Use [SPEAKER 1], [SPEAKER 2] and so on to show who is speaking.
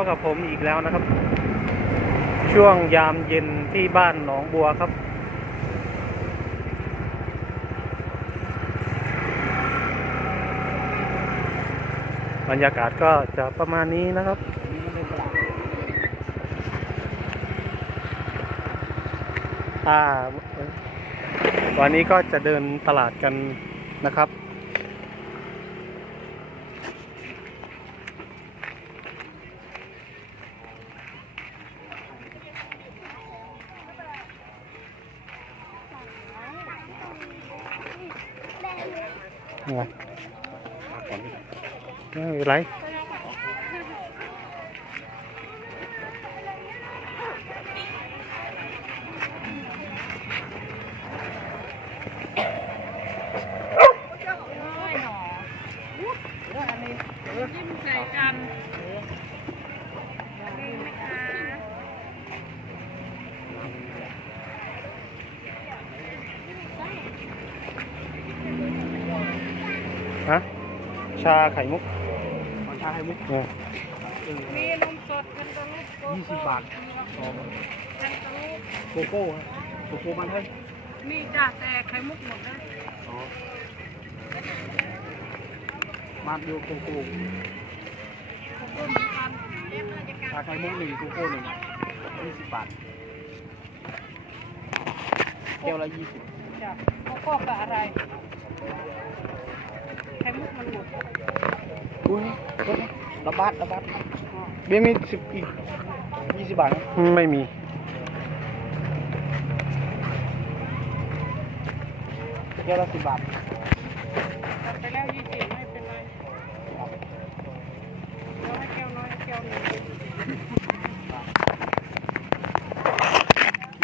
[SPEAKER 1] บกับผมอีกแล้วนะครับ ช่วงยามเย็นที่บ้านหนองบัวครับ บรรยากาศก็จะประมาณนี้นะครับอ่าวันนี้ก็จะเดินตลาดกันนะครับ ไงไม่เป็นไร
[SPEAKER 2] ยิ้มใส่กันดีไหมคะ
[SPEAKER 1] ฮะชาไข่มุก
[SPEAKER 3] เอาชาไข่มุก
[SPEAKER 1] เนี่ย
[SPEAKER 2] มีนมสดกันตะลุกโกโก้
[SPEAKER 3] ยี่สิบบาท
[SPEAKER 2] กันตะลุก
[SPEAKER 3] โกโก้ครับโกโก้มันเท่า
[SPEAKER 2] มีจ้าแต่ไข่มุกหมดนะ
[SPEAKER 3] อ๋อมาดูโกโก้
[SPEAKER 2] โกโก้เหมือนกัน
[SPEAKER 3] ชาไข่มุกหนึ่งโกโก้หนึ่งยี่สิบบาทแก้วละยี่สิบ
[SPEAKER 2] จ้ะโกโก้กับอะไรไข่มุกมันหมด
[SPEAKER 3] อุ้ยระบาดระบาดเบี้ยมีสิบอีกยี่สิบบาทนะ
[SPEAKER 1] ไม่มี
[SPEAKER 3] แก้วละสิบบาท
[SPEAKER 2] ตัดไปแล้วยี่สิบ